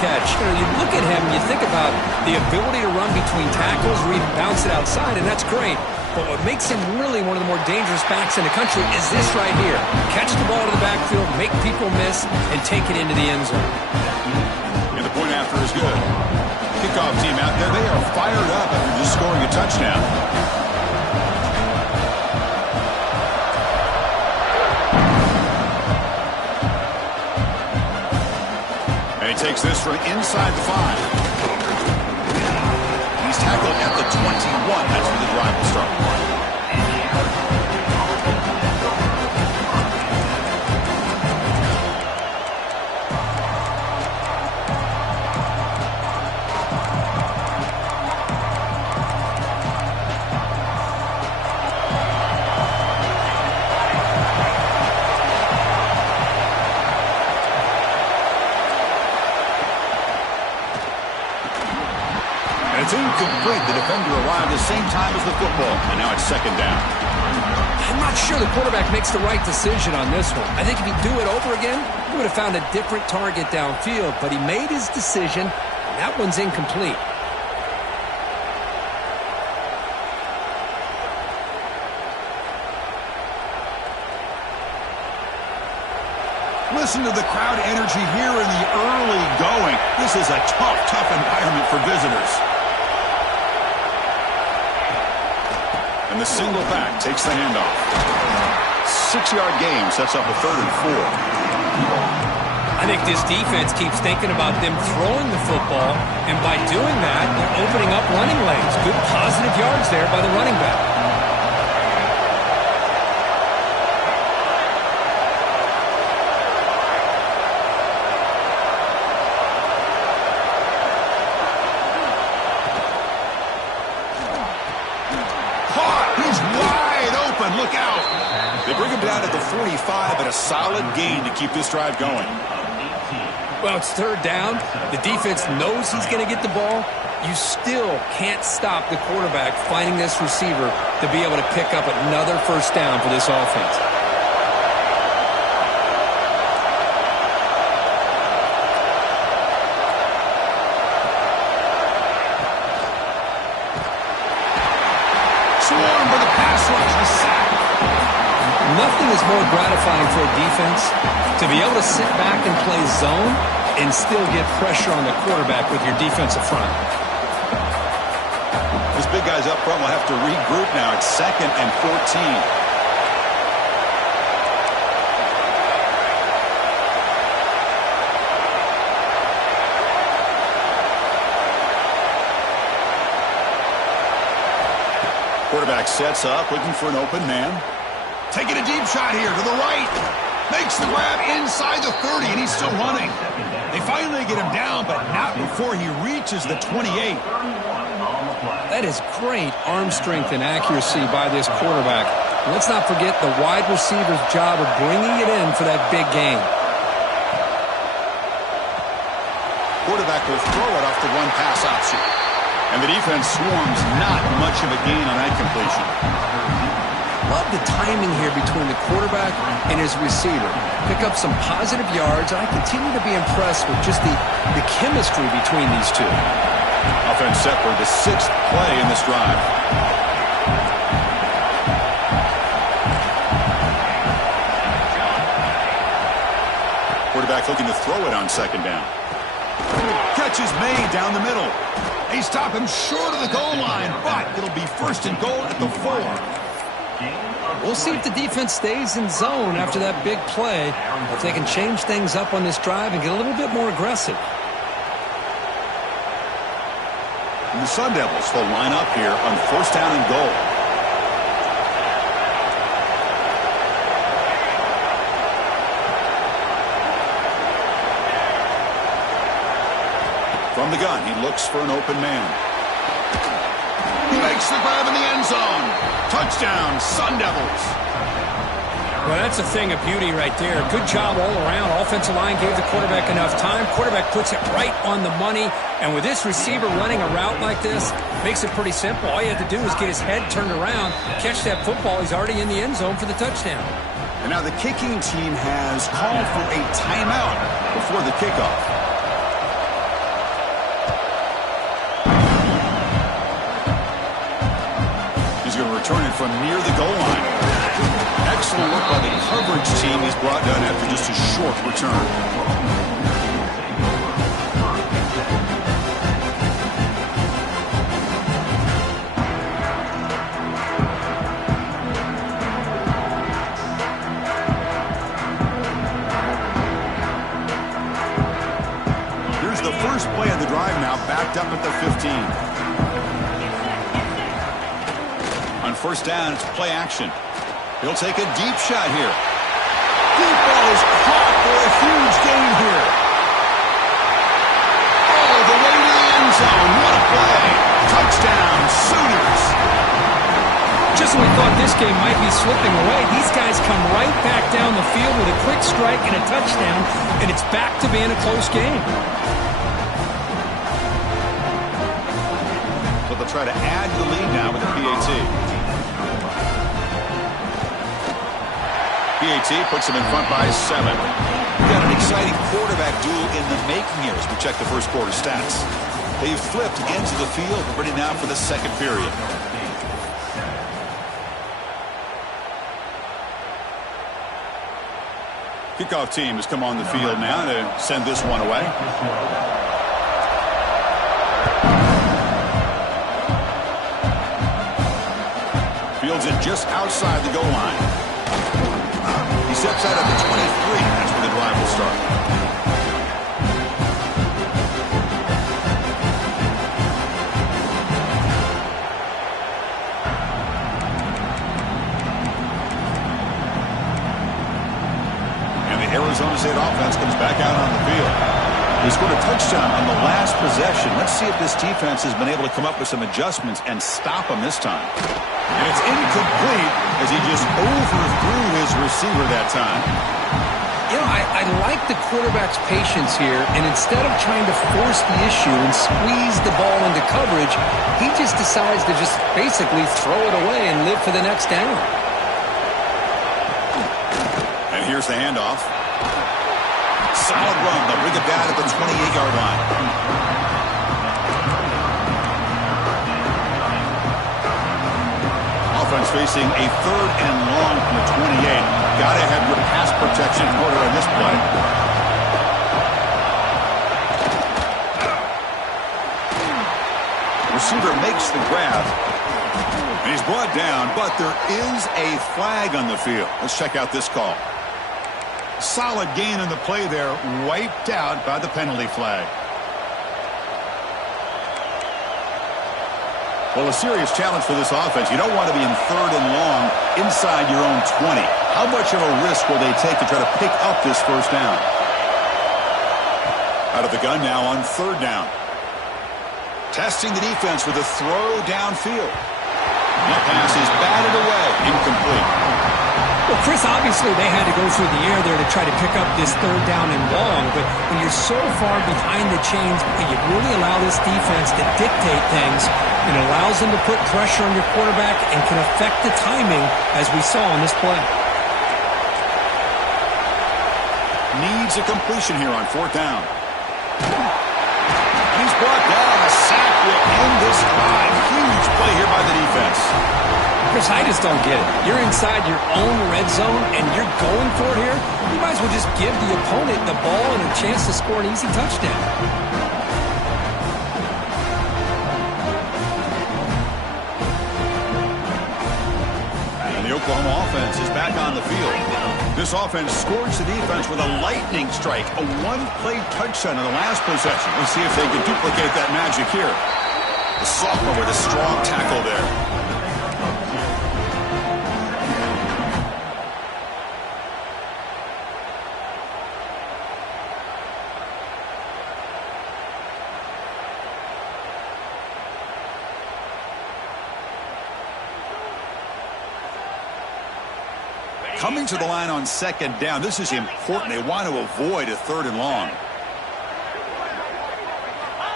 catch. You know, you look at him, you think about the ability to run between tackles or even bounce it outside, and that's great. But what makes him really one of the more dangerous backs in the country is this right here. Catch the ball to the backfield, make people miss, and take it into the end zone. And the point after is good. Kickoff team out there, they are fired up after just scoring a touchdown. And he takes this from inside the 5. He's tackled at the 21. That's where the drive will start. It's incomplete. The defender arrived at the same time as the football, and now it's second down. I'm not sure the quarterback makes the right decision on this one. I think if he'd do it over again, he would have found a different target downfield, but he made his decision, and that one's incomplete. Listen to the crowd energy here in the early going. This is a tough environment for visitors. And the single back takes the handoff. 6-yard gain sets up a 3rd and 4. I think this defense keeps thinking about them throwing the football, and by doing that, they're opening up running lanes. Good positive yards there by the running back. Look out. They bring him down at the 45, but a solid gain to keep this drive going. Well, it's 3rd down. The defense knows he's going to get the ball. You still can't stop the quarterback finding this receiver to be able to pick up another 1st down for this offense. Swarm for the pass rush, a sack. Nothing is more gratifying for a defense to be able to sit back and play zone and still get pressure on the quarterback with your defensive front. Those big guys up front will have to regroup now. It's 2nd and 14. Quarterback sets up, looking for an open man. Taking a deep shot here to the right. Makes the grab inside the 30, and he's still running. They finally get him down, but not before he reaches the 28. That is great arm strength and accuracy by this quarterback. Let's not forget the wide receiver's job of bringing it in for that big gain. Quarterback will throw it off the one pass option. And the defense swarms, not much of a gain on that completion. Love the timing here between the quarterback and his receiver. Pick up some positive yards, and I continue to be impressed with just the chemistry between these two. Offense set for the 6th play in this drive. Quarterback looking to throw it on 2nd down. Catch is made down the middle. They stop him short of the goal line, but it'll be 1st and goal at the 4. We'll see if the defense stays in zone after that big play, or if they can change things up on this drive and get a little bit more aggressive. And the Sun Devils will line up here on 1st down and goal. From the gun, he looks for an open man. He makes the grab in the end zone. Touchdown, Sun Devils. Well, that's a thing of beauty right there. Good job all around. Offensive line gave the quarterback enough time. Quarterback puts it right on the money. And with this receiver running a route like this, makes it pretty simple. All you have to do is get his head turned around, catch that football. He's already in the end zone for the touchdown. And now the kicking team has called for a timeout before the kickoff. return it from near the goal line. Excellent look by the coverage team. He's brought down after just a short return. Play of the drive now, backed up at the 15. On first down, it's play action. He'll take a deep shot here. Deep ball is caught for a huge gain here. All the way to the end zone. What a play. Touchdown, Sooners. Just when we thought this game might be slipping away, these guys come right back down the field with a quick strike and a touchdown, and it's back to being a close game. They'll try to add the lead now with the PAT. PAT puts them in front by 7. We've got an exciting quarterback duel in the making here as we check the first quarter stats. They've flipped into the field, ready now for the second period. Kickoff team has come on the field now to send this one away. Fields it just outside the goal line. He steps out at the 23. That's where the drive will start. And the Arizona State offense comes back out on the field. They scored a touchdown on the last possession. Let's see if this defense has been able to come up with some adjustments and stop them this time. And it's incomplete as he just overthrew his receiver that time. You know, I like the quarterback's patience here, and instead of trying to force the issue and squeeze the ball into coverage, he just decides to just basically throw it away and live for the next down. And here's the handoff. Solid run. They'll bring it down at the 28-yard line. Offense facing a 3rd and long from the 28. Got to have your pass protection in order on this play. Receiver makes the grab. And he's brought down, but there is a flag on the field. Let's check out this call. Solid gain on the play there, wiped out by the penalty flag. Well, a serious challenge for this offense. You don't want to be in 3rd and long inside your own 20. How much of a risk will they take to try to pick up this first down? Out of the gun now on 3rd down. Testing the defense with a throw downfield. That pass is batted away, incomplete. Well, Chris, obviously they had to go through the air there to try to pick up this 3rd down and long, but when you're so far behind the chains, you really allow this defense to dictate things. It allows them to put pressure on your quarterback and can affect the timing, as we saw on this play. Needs a completion here on 4th down. And he's brought down. A sack will end this drive. Huge play here by the defense. Chris, I just don't get it. You're inside your own red zone, and you're going for it here. You might as well just give the opponent the ball and a chance to score an easy touchdown. And the Oklahoma offense is back on the field. This offense scores the defense with a lightning strike, a one-play touchdown in the last possession. Let's see if they can duplicate that magic here. The sophomore with a strong tackle there. Coming to the line on 2nd down. This is important. They want to avoid a 3rd and long.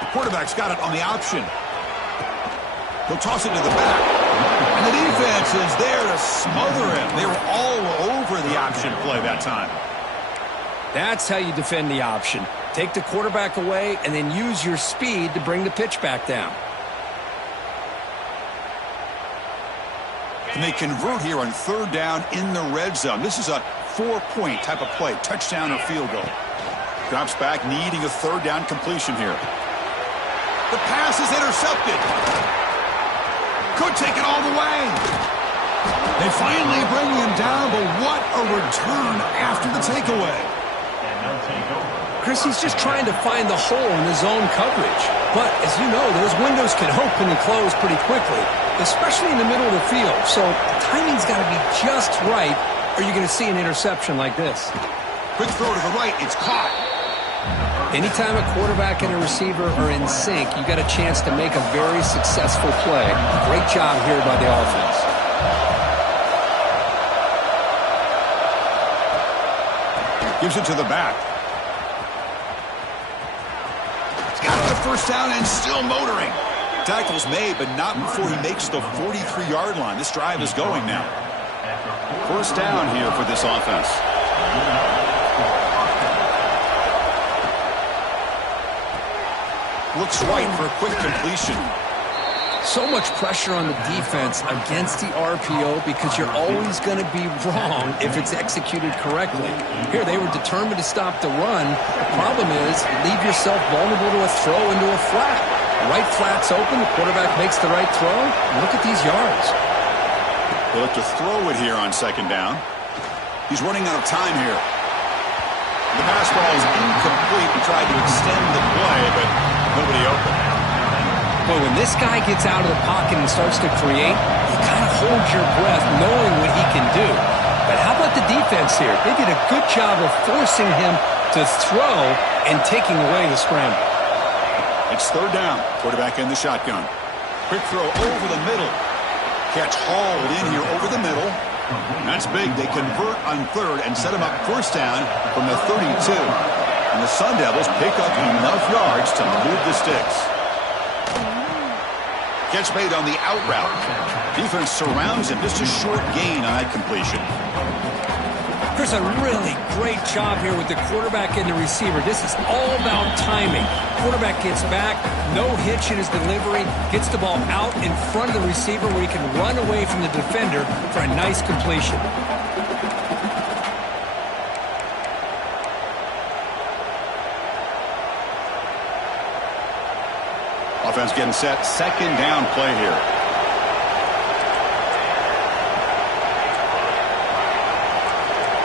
The quarterback's got it on the option. He'll toss it to the back. And the defense is there to smother him. They were all over the option play that time. That's how you defend the option. Take the quarterback away and then use your speed to bring the pitch back down. And they convert here on third down in the red zone. This is a 4-point type of play, touchdown or field goal. Drops back, needing a third down completion here. The pass is intercepted. Could take it all the way. They finally bring him down, but what a return after the takeaway. Chris, he's just trying to find the hole in his zone coverage. But, as you know, those windows can open and close pretty quickly, especially in the middle of the field. So the timing's got to be just right, or you're going to see an interception like this. Quick throw to the right. It's caught. Anytime a quarterback and a receiver are in sync, you got a chance to make a very successful play. Great job here by the offense. Gives it to the back. He's got the first down and still motoring. Tackle's made, but not before he makes the 43-yard line. This drive is going now. First down here for this offense. Looks right for a quick completion. So much pressure on the defense against the RPO because you're always going to be wrong if it's executed correctly. Here, they were determined to stop the run. The problem is, leave yourself vulnerable to a throw into a flat. The right flat's open, the quarterback makes the right throw. Look at these yards. They look to throw it here on second down. He's running out of time here. The pass ball is incomplete. He tried to extend the play, but nobody open. But when this guy gets out of the pocket and starts to create, you kind of hold your breath knowing what he can do. But how about the defense here? They did a good job of forcing him to throw and taking away the scramble. It's third down. Quarterback in the shotgun. Quick throw over the middle. Catch hauled in here over the middle. That's big. They convert on third and set him up first down from the 32. And the Sun Devils pick up enough yards to move the sticks. Catch made on the out route. Defense surrounds him. Just a short gain on that completion. Chris, a really great job here with the quarterback and the receiver. This is all about timing. Quarterback gets back, no hitch in his delivery, gets the ball out in front of the receiver where he can run away from the defender for a nice completion. Offense getting set. Second down play here.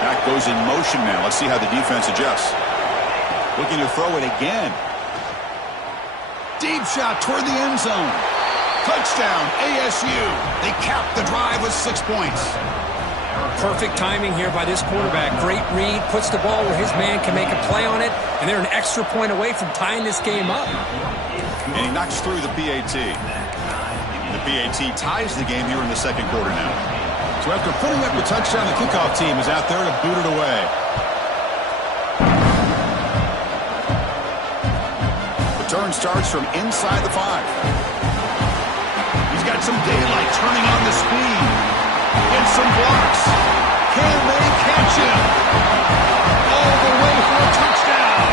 Back goes in motion now. Let's see how the defense adjusts. Looking to throw it again. Deep shot toward the end zone. Touchdown, ASU. They cap the drive with 6 points. Perfect timing here by this quarterback. Great read, puts the ball where his man can make a play on it, and they're an extra point away from tying this game up. And he knocks through the PAT. The PAT ties the game here in the second quarter now. So after putting up the touchdown, the kickoff team is out there to boot it away. Return starts from inside the 5. He's got some daylight turning on the speed. Gets some blocks. Can they catch him? All the way for a touchdown.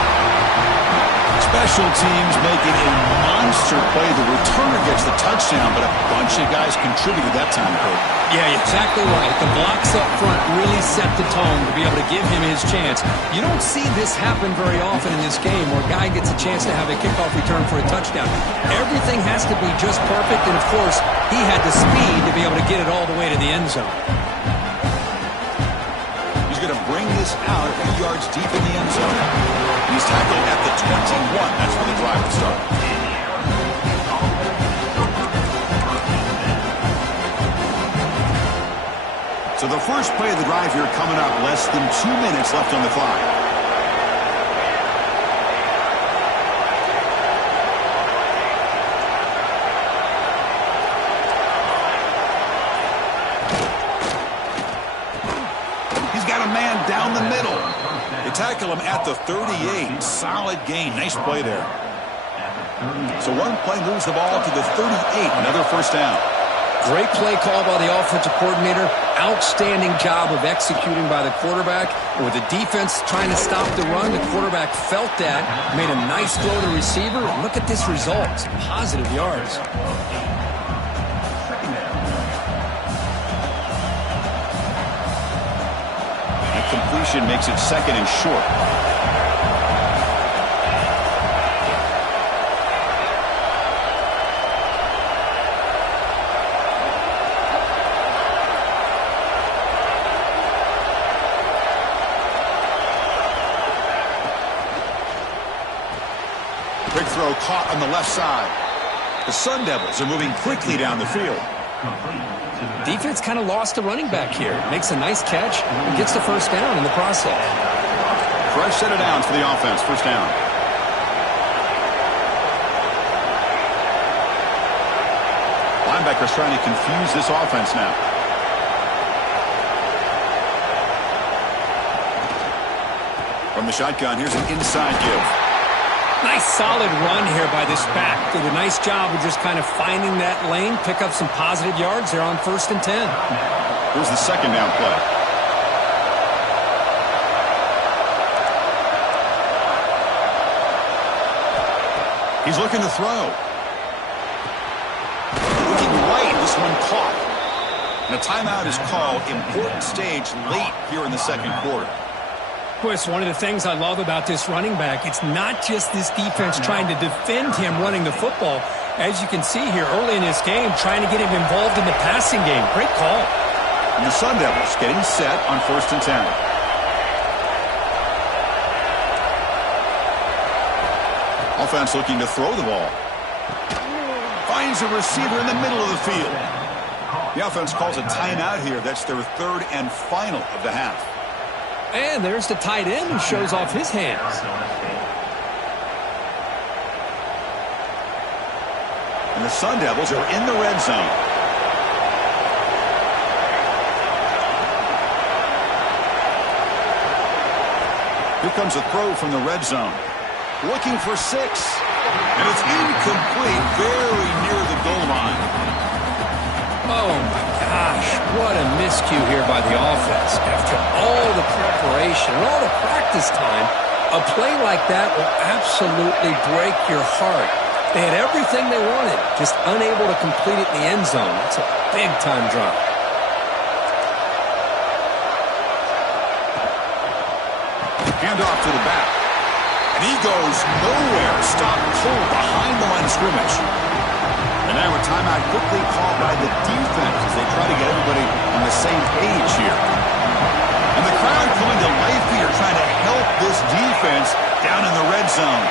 Special teams making a monster play. The returner gets the touchdown, but a bunch of guys contributed that time, Kurt. Yeah, exactly right. The blocks up front really set the tone to be able to give him his chance. You don't see this happen very often in this game where a guy gets a chance to have a kickoff return for a touchdown. Everything has to be just perfect, and of course, he had the speed to be able to get it all the way to the end zone. He's going to bring this out a few yards deep in the end zone. He's tackled at the 21. That's where the drive will start. So the first play of the drive here coming up. Less than 2 minutes left on the clock. He's got a man down the middle. They tackle him at the 38. Solid gain. Nice play there. So one play moves the ball to the 38. Another first down. Great play call by the offensive coordinator. Outstanding job of executing by the quarterback. And with the defense trying to stop the run, the quarterback felt that, made a nice throw to the receiver. And look at this result. Some positive yards. completion makes it second and short. Quick throw caught on the left side. The Sun Devils are moving quickly down the field. Defense kind of lost a running back here. Makes a nice catch and gets the first down in the process. Fresh set of downs for the offense. First down. Linebackers trying to confuse this offense now. From the shotgun, here's an inside give. Nice solid run here by this back. Did a nice job of just kind of finding that lane, pick up some positive yards there on 1st and 10. Here's the second down play. He's looking to throw. Looking right, this one caught. And a timeout is called. Important stage late here in the second quarter. Chris, one of the things I love about this running back, it's not just this defense trying to defend him running the football. As you can see here early in this game, trying to get him involved in the passing game. Great call. And the Sun Devils getting set on 1st and 10. Offense looking to throw the ball. Finds a receiver in the middle of the field. The offense calls a timeout here. That's their third and final of the half. And there's the tight end who shows off his hands. And the Sun Devils are in the red zone. Here comes a throw from the red zone. Looking for 6. And it's incomplete, very near the goal line. Oh, my gosh. What a miscue here by the offense. After all the preparation and all the practice time, a play like that will absolutely break your heart. They had everything they wanted, just unable to complete it in the end zone. That's a big-time drop. Handoff to the back. And he goes nowhere. Stopped cold behind the line of scrimmage. And now a timeout quickly called by the defense as they try to get everybody on the same page here. And the crowd coming to life here, trying to help this defense down in the red zone.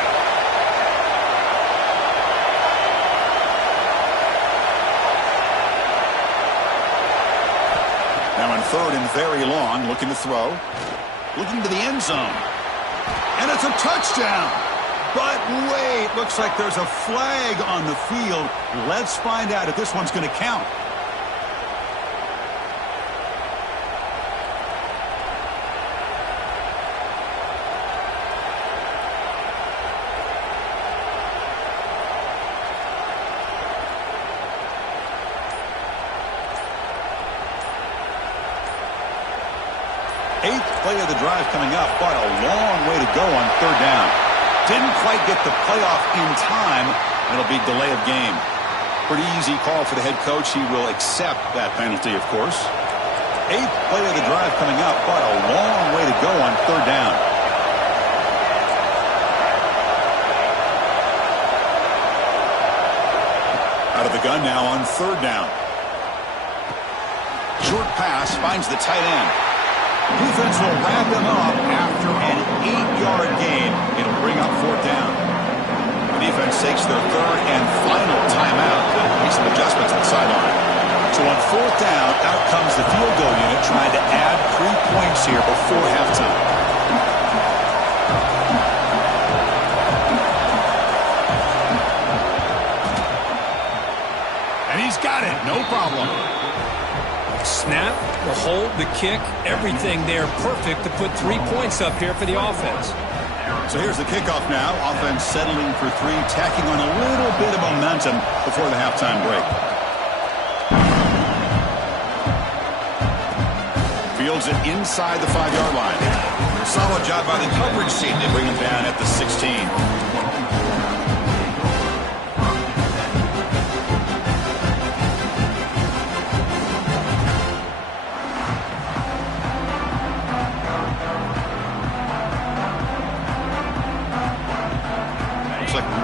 Now in 3rd and very long, looking to throw. Looking to the end zone. And it's a touchdown. But wait, looks like there's a flag on the field. Let's find out if this one's going to count. Eighth play of the drive coming up, but a long way to go on 3rd down. Didn't quite get the playoff in time. It'll be delay of game. Pretty easy call for the head coach. He will accept that penalty, of course. Eighth play of the drive coming up, but a long way to go on 3rd down. Out of the gun now on 3rd down. Short pass finds the tight end. Defense will wrap him up after an 8-yard gain. It'll bring up 4th down. The defense takes their 3rd and final timeout to make some adjustments on the sideline. So on 4th down, out comes the field goal unit trying to add 3 points here before halftime. And he's got it, no problem. Snap, the hold, the kick, everything there perfect to put 3 points up here for the offense. So here's the kickoff now. Offense settling for 3, tacking on a little bit of momentum before the halftime break. Fields it inside the 5-yard line. Solid job by the coverage team to bring him down at the 16.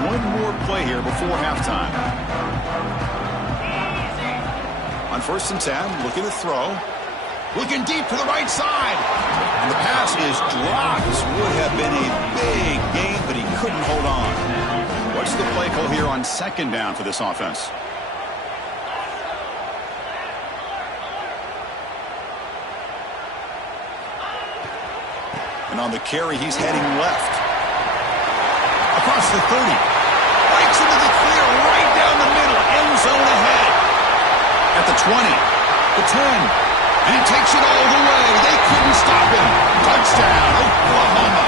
one more play here before halftime. On 1st and 10, looking to throw. Looking deep to the right side. And the pass is dropped. This would have been a big gain, but he couldn't hold on. What's the play call here on 2nd down for this offense? And on the carry, he's heading left. Across the 30. Breaks into the clear right down the middle. End zone ahead. At the 20. The 10. And he takes it all the way. They couldn't stop him. Touchdown, Oklahoma.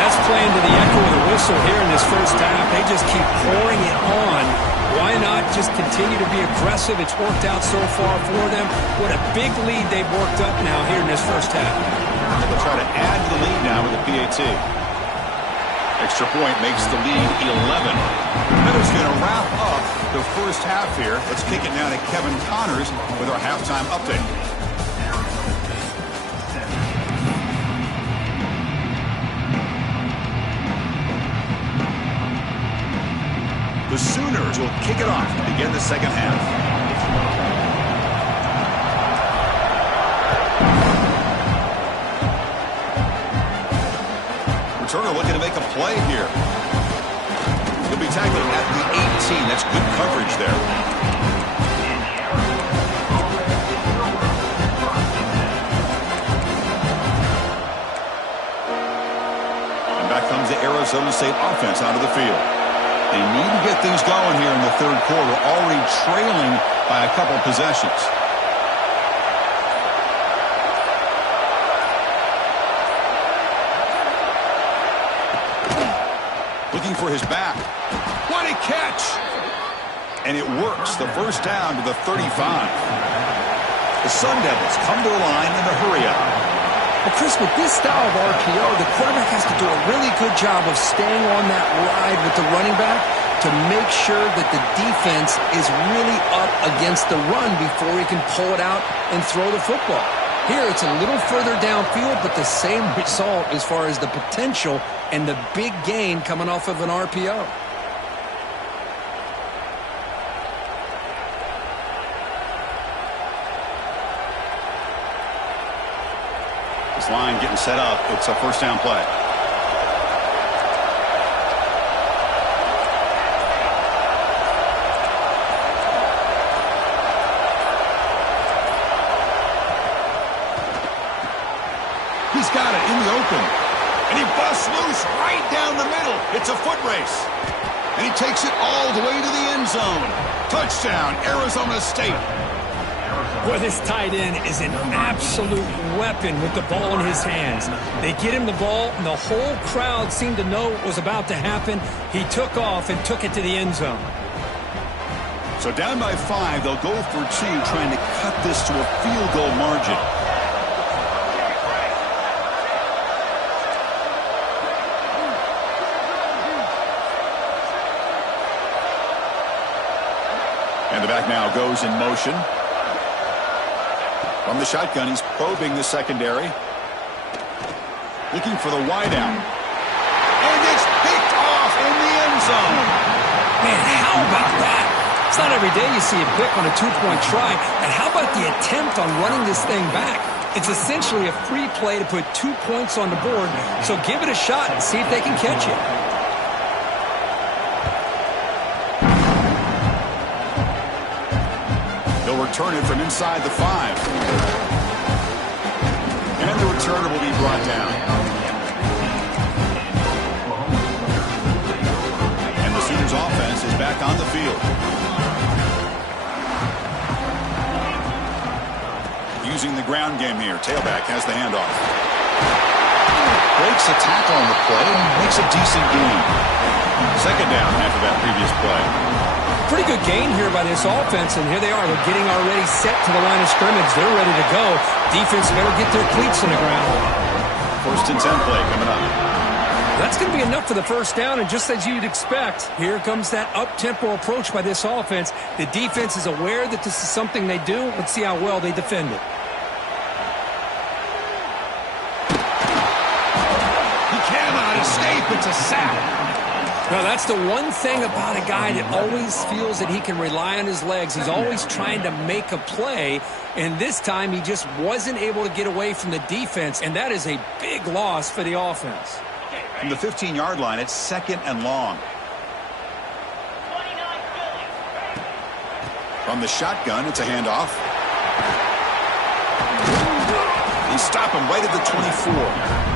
That's playing to the echo of the whistle here in this first half. They just keep pouring it on. Why not just continue to be aggressive? It's worked out so far for them. What a big lead they've worked up now here in this first half. They'll try to add to the lead now with a PAT. Extra point makes the lead 11. That is going to wrap up the first half here. Let's kick it now to Kevin Connors with our halftime update. The Sooners will kick it off to begin the second half. Returner looking to make a play here. He'll be tackled at the 18. That's good coverage there. And back comes the Arizona State offense out of the field. They need to get things going here in the third quarter, already trailing by a couple possessions. Looking for his back. What a catch! And it works. The first down to the 35. The Sun Devils come to the line in a hurry up. Well, Chris, with this style of RPO, the quarterback has to do a really good job of staying on that ride with the running back to make sure that the defense is really up against the run before he can pull it out and throw the football. Here, it's a little further downfield, but the same result as far as the potential and the big gain coming off of an RPO. This line getting set up. It's a first down play. He's got it in the open. And he busts loose right down the middle. It's a foot race. And he takes it all the way to the end zone. Touchdown, Arizona State. Boy, this tight end is an absolute weapon with the ball in his hands. They get him the ball, and the whole crowd seemed to know what was about to happen. He took off and took it to the end zone. So down by 5, they'll go for 2, trying to cut this to a field goal margin. And the back now goes in motion. From the shotgun, he's probing the secondary. Looking for the wideout. And it's picked off in the end zone. Man, how about that? It's not every day you see a pick on a two-point try. And how about the attempt on running this thing back? It's essentially a free play to put 2 points on the board. So give it a shot and see if they can catch it. Return it from inside the 5. And the returner will be brought down. And the Sooners offense is back on the field. Using the ground game here. Tailback has the handoff. Breaks a tackle on the play and makes a decent gain. Second down after that previous play. Pretty good gain here by this offense, and here they are. They're getting already set to the line of scrimmage. They're ready to go. Defense better get their cleats in the ground. 1st and 10 play coming up. That's going to be enough for the first down, and just as you'd expect, here comes that up-tempo approach by this offense. The defense is aware that this is something they do. Let's see how well they defend it. He cannot escape. It's a sack. Well, that's the one thing about a guy that always feels that he can rely on his legs. He's always trying to make a play, and this time he just wasn't able to get away from the defense, and that is a big loss for the offense. From the 15-yard line, it's 2nd and long. From the shotgun, it's a handoff. They stop him right at the 24.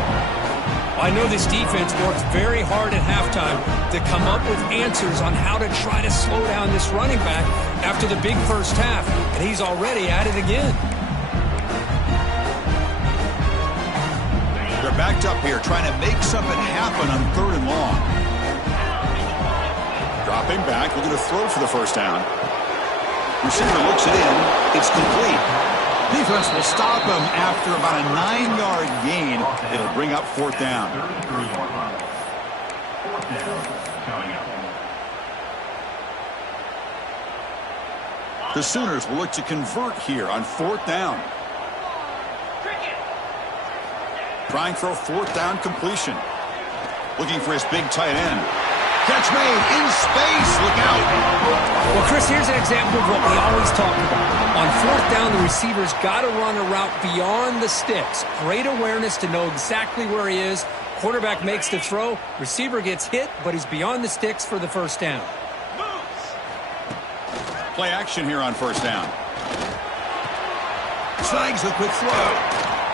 I know this defense worked very hard at halftime to come up with answers on how to try to slow down this running back after the big first half, and he's already at it again. They're backed up here trying to make something happen on 3rd and long. Dropping back, looking to throw for the first down. Receiver looks it in. It's complete. Defense will stop him after about a 9-yard gain. It'll bring up 4th down. The Sooners will look to convert here on 4th down. Trying for a 4th down completion. Looking for his big tight end. Catch made in space. Look out. Well, Chris, here's an example of what we always talk about. On 4th down, the receiver's got to run a route beyond the sticks. Great awareness to know exactly where he is. Quarterback makes the throw. Receiver gets hit, but he's beyond the sticks for the first down. Play action here on 1st down. Snags the quick throw.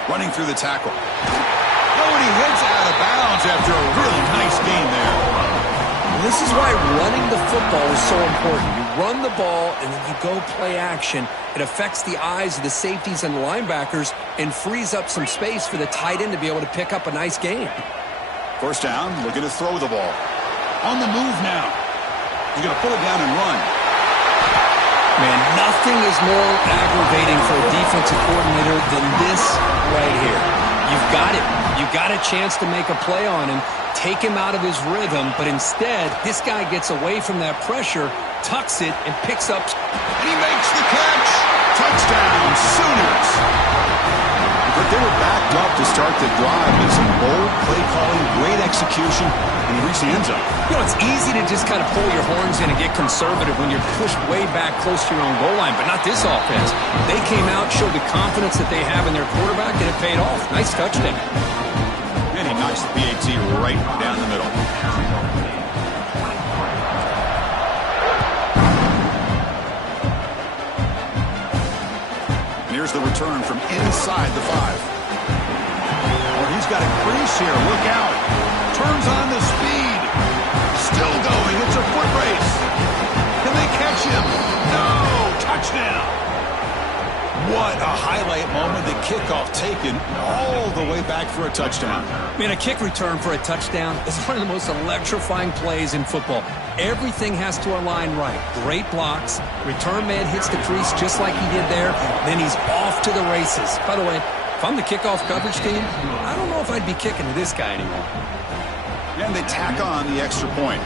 Running through the tackle. Oh, and he heads out of bounds after a really nice gain there. This is why running the football is so important. You run the ball, and then you go play action. It affects the eyes of the safeties and the linebackers and frees up some space for the tight end to be able to pick up a nice gain. 1st down, looking to throw the ball. On the move now. He's going to pull it down and run. Man, nothing is more aggravating for a defensive coordinator than this right here. You've got it. You've got a chance to make a play on him, take him out of his rhythm, but instead, this guy gets away from that pressure, tucks it, and picks up. And he makes the catch. Touchdown, Sooners. But they were backed up to start the drive with some bold play calling, great execution, and he reached the end zone. You know, it's easy to just kind of pull your horns in and get conservative when you're pushed way back close to your own goal line, but not this offense. They came out, showed the confidence that they have in their quarterback, and it paid off. Nice touchdown. And he knocks the PAT right down the middle. And here's the return from inside the 5. Oh, he's got a crease here. Look out. Turns on the speed. Still going. It's a foot race. Can they catch him? No. Touchdown. What a highlight moment. The kickoff taken all the way back for a touchdown. Man, a kick return for a touchdown is one of the most electrifying plays in football. Everything has to align right. Great blocks. Return man hits the crease just like he did there. Then he's off to the races. By the way, if I'm the kickoff coverage team, I don't know if I'd be kicking to this guy anymore. And they tack on the extra point.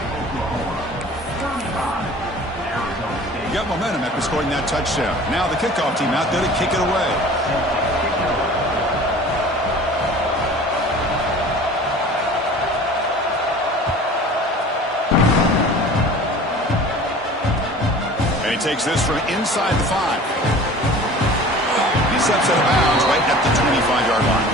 Got momentum after scoring that touchdown. Now the kickoff team out there to kick it away. And he takes this from inside the 5. He steps out of bounds right at the 25-yard line.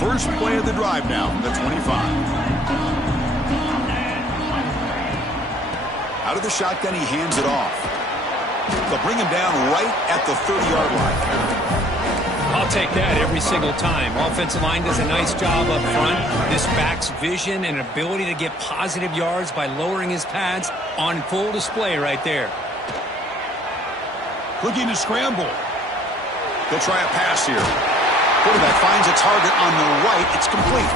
First play of the drive now from the 25. Out of the shotgun, he hands it off. They'll bring him down right at the 30-yard line. I'll take that every single time. Offensive line does a nice job up front. This back's vision and ability to get positive yards by lowering his pads on full display right there. Looking to scramble. They'll try a pass here. Quarterback finds a target on the right. It's complete.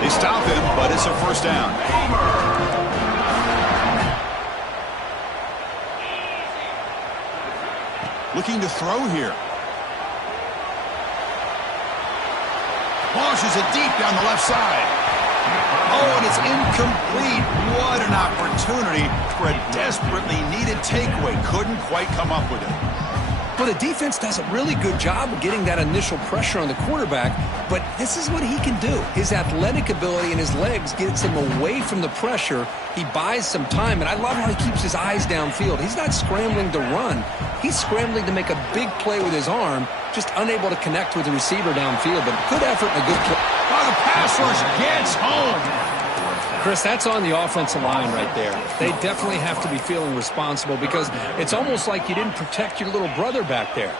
They stop him, but it's a first down. Looking to throw here. Launches it deep down the left side. Oh, and it's incomplete. What an opportunity for a desperately needed takeaway. Couldn't quite come up with it. Well, the defense does a really good job of getting that initial pressure on the quarterback, but this is what he can do. His athletic ability and his legs gets him away from the pressure. He buys some time, and I love how he keeps his eyes downfield. He's not scrambling to run. He's scrambling to make a big play with his arm, just unable to connect with the receiver downfield, but good effort and a good play. Oh, the pass rush gets home. Chris, that's on the offensive line right there. They definitely have to be feeling responsible because it's almost like you didn't protect your little brother back there.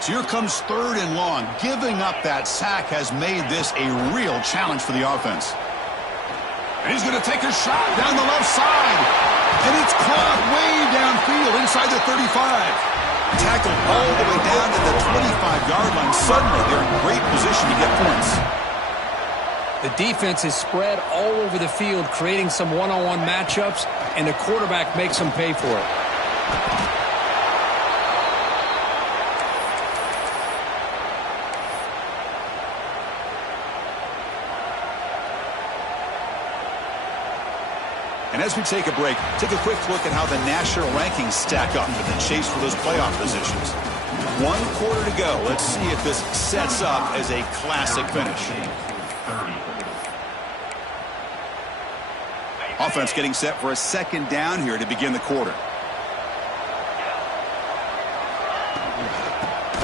So here comes 3rd and long. Giving up that sack has made this a real challenge for the offense. And he's going to take a shot down the left side. And it's caught way downfield inside the 35. Tackled all the way down to the 25-yard line. Suddenly, they're in great position to get points. The defense is spread all over the field, creating some one-on-one matchups, and the quarterback makes them pay for it. And as we take a break, take a quick look at how the national rankings stack up in the chase for those playoff positions. 1 quarter to go. Let's see if this sets up as a classic finish. Offense getting set for a 2nd down here to begin the quarter.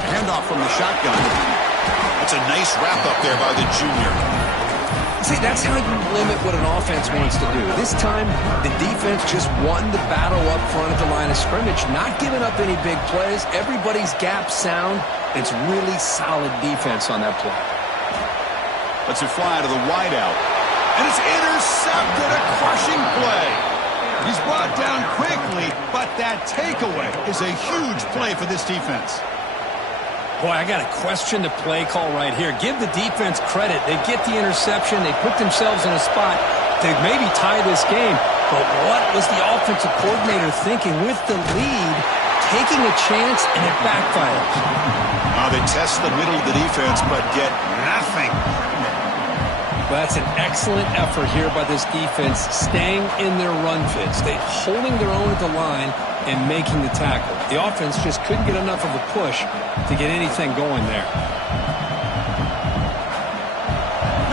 Handoff from the shotgun. That's a nice wrap up there by the junior. See, that's how you limit what an offense wants to do. This time, the defense just won the battle up front at the line of scrimmage, not giving up any big plays. Everybody's gap sound. It's really solid defense on that play. Lets it fly to the wideout. And it's intercepted, a crushing play. He's brought down quickly, but that takeaway is a huge play for this defense. Boy, I got to question the play call right here. Give the defense credit. They get the interception. They put themselves in a spot to maybe tie this game. But what was the offensive coordinator thinking with the lead, taking a chance, and it backfires? They test the middle of the defense, but get nothing. Well, that's an excellent effort here by this defense, staying in their run fits. They're holding their own at the line and making the tackle. The offense just couldn't get enough of a push to get anything going there.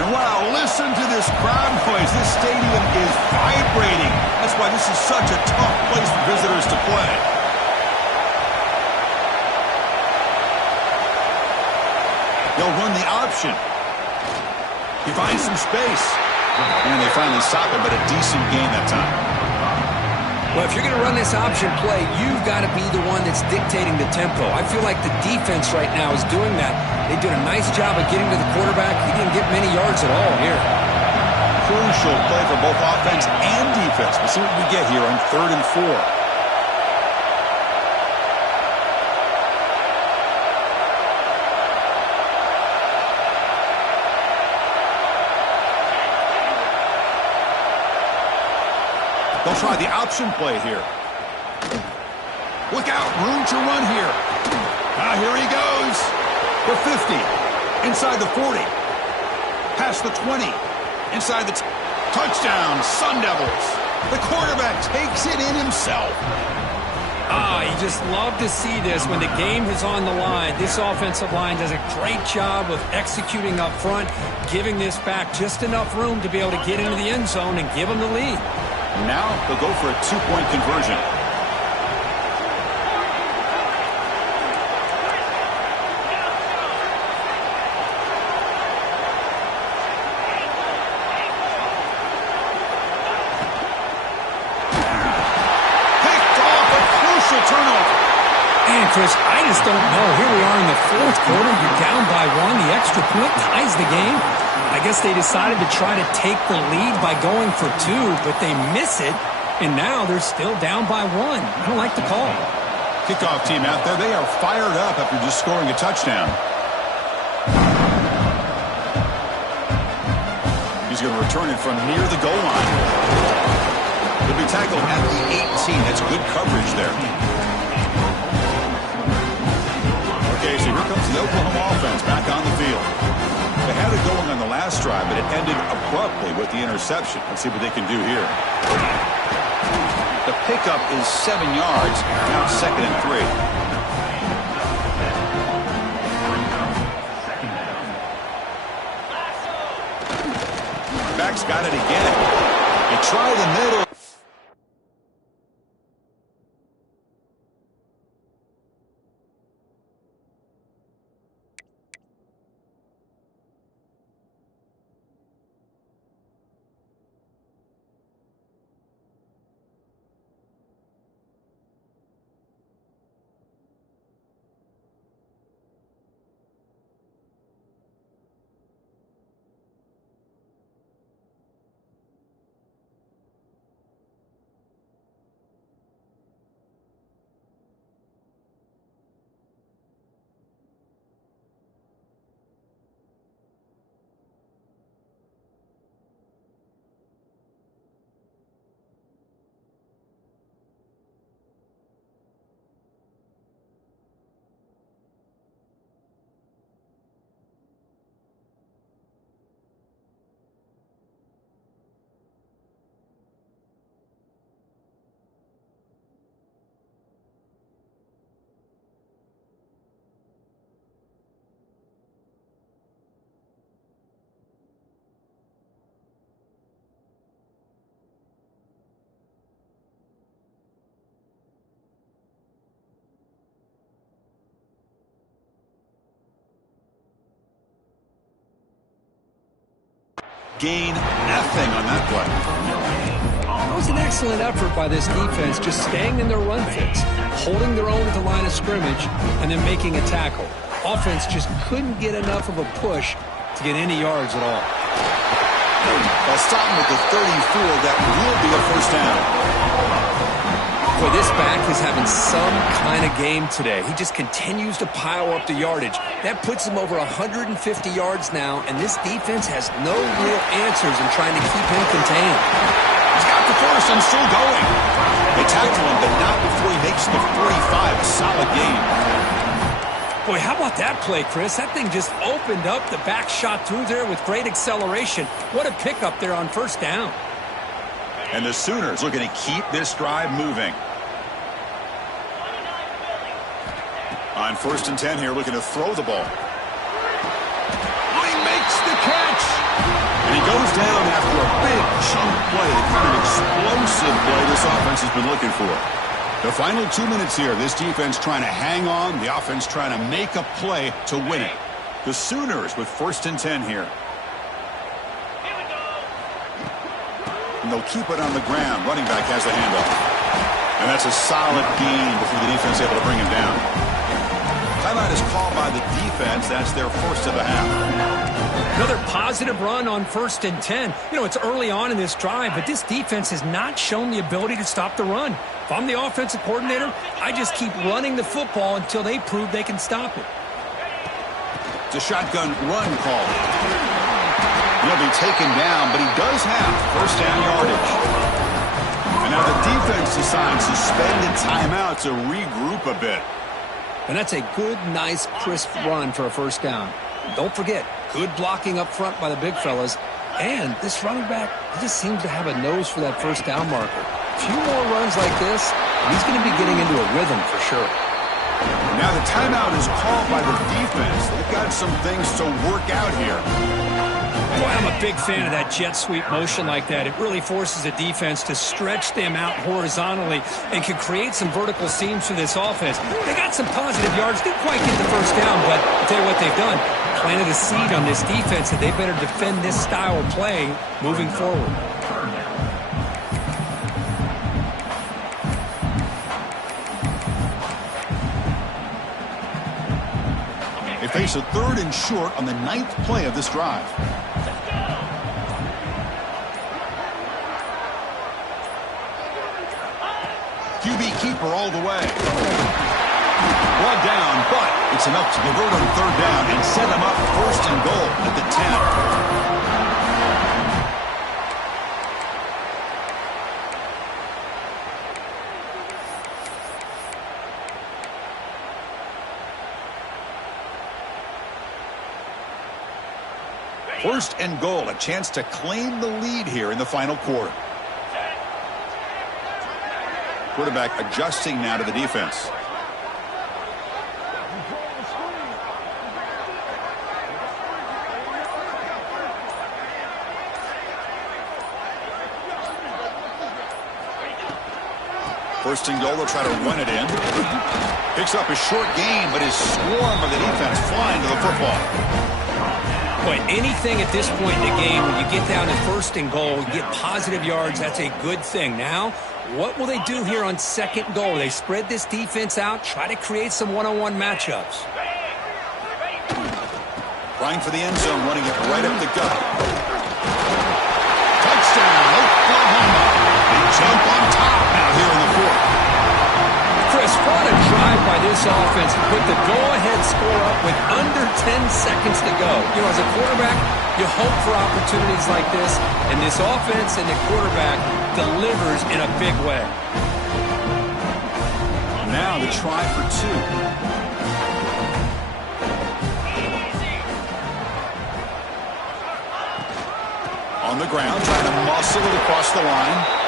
And wow, listen to this crowd noise. This stadium is vibrating. That's why this is such a tough place for visitors to play. They'll run the option. He finds some space. And they finally stop him, but a decent gain that time. Well, if you're going to run this option play, you've got to be the one that's dictating the tempo. I feel like the defense right now is doing that. They did a nice job of getting to the quarterback. He didn't get many yards at all here. Crucial play for both offense and defense. We'll see what we get here on 3rd and 4. They'll try the option play here. Look out, room to run here. Here he goes. The 50, inside the 40. Past the 20, inside the touchdown, Sun Devils. The quarterback takes it in himself. You just love to see this when the game is on the line. This offensive line does a great job of executing up front, giving this back just enough room to be able to get into the end zone and give them the lead. Now they'll go for a 2-point conversion. Picked off, a crucial turnover. And Chris, I just don't know. Here we are in the 4th quarter. You're down by 1. The extra point ties the game. I guess they decided to try to take the lead by going for 2, but they miss it, and now they're still down by 1. I don't like the call. Kickoff team out there, they are fired up after just scoring a touchdown. He's going to return it from near the goal line. He'll be tackled at the 18. That's good coverage there. Okay, so here comes the Oklahoma offense back on the field. They had it going on the last drive, but it ended abruptly with the interception. Let's see what they can do here. The pickup is 7 yards. Now 2nd and 3. Back's got it again. They try the middle. Gain nothing on that play. It was an excellent effort by this defense, just staying in their run fits, holding their own at the line of scrimmage, and then making a tackle. Offense just couldn't get enough of a push to get any yards at all. They'll stop him at the 34. That will be a first down. Boy, this back is having some kind of game today. He just continues to pile up the yardage. That puts him over 150 yards now, and this defense has no real answers in trying to keep him contained. He's got the first and still going. They tackle him, but not before he makes the 45. A solid game. Boy, how about that play, Chris? That thing just opened up. The back shot through there with great acceleration. What a pickup there on first down. And the Sooners looking to keep this drive moving. On 1st and 10 here, looking to throw the ball. He makes the catch. And he goes down after a big chunk play, the kind of explosive play this offense has been looking for. The final 2 minutes here, this defense trying to hang on, the offense trying to make a play to win it. The Sooners with 1st and 10 here. And they'll keep it on the ground. Running back has the handoff. And that's a solid gain before the defense able to bring him down. Timeout is called by the defense. That's their first of the half. Another positive run on 1st and 10. You know, it's early on in this drive, but this defense has not shown the ability to stop the run. If I'm the offensive coordinator, I just keep running the football until they prove they can stop it. It's a shotgun run call. He'll be taken down, but he does have first down yardage. And now the defense decides to spend a timeout to regroup a bit. And that's a good, nice, crisp run for a first down. Don't forget, good blocking up front by the big fellas. And this running back, he just seems to have a nose for that first down marker. A few more runs like this, and he's going to be getting into a rhythm for sure. Now the timeout is called by the defense. They've got some things to work out here. Boy, I'm a big fan of that jet sweep motion like that. It really forces a defense to stretch them out horizontally and can create some vertical seams for this offense. They got some positive yards. Didn't quite get the first down, but I'll tell you what they've done. Planted a seed on this defense that they better defend this style of play moving forward. They face a 3rd and short on the 9th play of this drive. QB keeper all the way. Brought down, but it's enough to convert on 3rd down and set them up 1st and goal at the 10. First and goal, a chance to claim the lead here in the final quarter. Quarterback adjusting now to the defense. First and goal, they'll try to run it in. Picks up a short gain, but his swarm of the defense flying to the football. Boy, anything at this point in the game, when you get down to first and goal, you get positive yards, that's a good thing. Now, what will they do here on second goal? They spread this defense out, try to create some one-on-one matchups. Trying for the end zone, running it right up the gut. Touchdown, Oklahoma. They jump on top now here in the fourth. Chris, what a drive by this offense to put the go-ahead score up with under 10 seconds to go. You know, as a quarterback, you hope for opportunities like this, and this offense and the quarterback delivers in a big way. Now the try for two. On the ground, trying to muscle it across the line.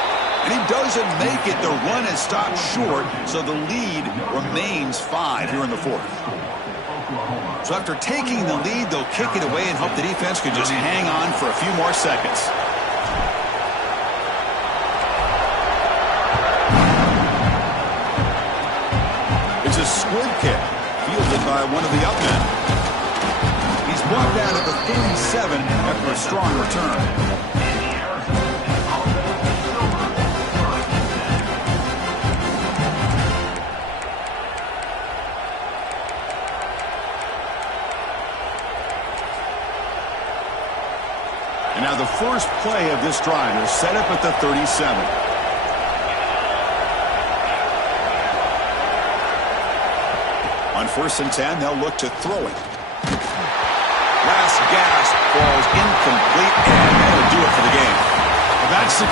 And he doesn't make it. The run is stopped short, so the lead remains 5 here in the fourth. So after taking the lead, they'll kick it away and hope the defense can just hang on for a few more seconds. It's a squib kick, fielded by one of the up men. He's brought down at the 37 after a strong return. And now the first play of this drive is set up at the 37. On 1st and 10, they'll look to throw it. Last gasp falls incomplete, and that'll do it for the game. That's the